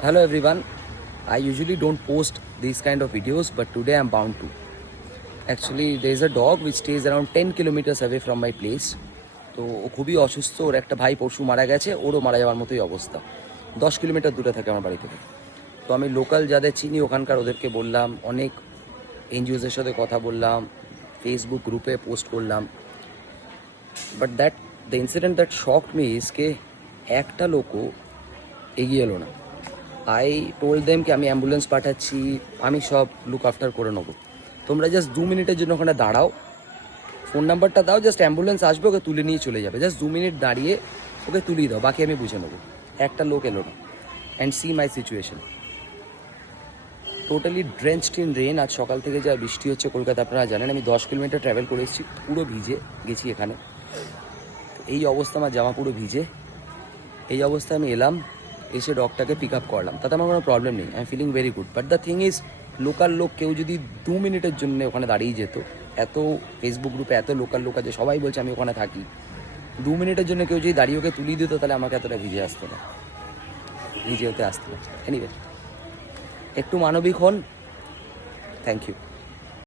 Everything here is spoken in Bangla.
Hello everyone. I usually don't post these kind of videos, but today I'm bound to. Actually, there is a dog which stays around 10 kilometers away from my place. তো ও খুবই অসুস্থ, ওর একটা ভাই পরশু মারা গেছে, ওরও মারা যাওয়ার মতোই অবস্থা। 10 কিলোমিটার দূরে থাকে আমার বাড়ি থেকে। তো আমি লোকাল যাদের চিনি ওখানকার ওদেরকে বললাম, অনেক এনজিওসের সাথে কথা বললাম, ফেসবুক গ্রুপে পোস্ট করলাম। But the incident that shocked me is কে একটা লোকও এগিয়ে এলো না। আই টোল্ড দেম কি আমি অ্যাম্বুলেন্স পাঠাচ্ছি, আমি সব লুক আফটার করে নেবো, তোমরা জাস্ট 2 মিনিটের জন্য ওখানে দাঁড়াও, ফোন নাম্বারটা দাও, জাস্ট অ্যাম্বুলেন্স আসবে, ওকে তুলে নিয়ে চলে যাবে। জাস্ট 2 মিনিট দাঁড়িয়ে ওকে তুলিয়ে দাও, বাকি আমি বুঝে নেবো। একটা লোক এলো না। And see my situation, totally drenched in rain. আজ সকাল থেকে যা বৃষ্টি হচ্ছে কলকাতা আপনারা জানেন। আমি 10 কিলোমিটার ট্রাভেল করে এসেছি, পুরো ভিজে গেছি এখানে। এই অবস্থা, আমার জামা পুরো ভিজে। এই অবস্থায় আমি এলাম, এসে ডগটাকে পিক আপ করলাম, তাতে আমার কোনো প্রবলেম নেই, I am feeling very good. But the thing is, local লোক কেউ যদি 2 মিনিটের জন্য ওখানে দাঁড়িয়ে যেত, এত ফেসবুক গ্রুপে এত লোকাল লোক আছে, সবাই বলছে আমি ওখানে থাকি, 2 মিনিটের জন্য কেউ যদি দাঁড়িয়ে ওকে তুলিয়ে দিত, তাহলে আমাকে এতটা ভিজে আসতো না, ভিজে হতে আসতো না। এনিওয়ে, একটু মানবিক হন। Thank you.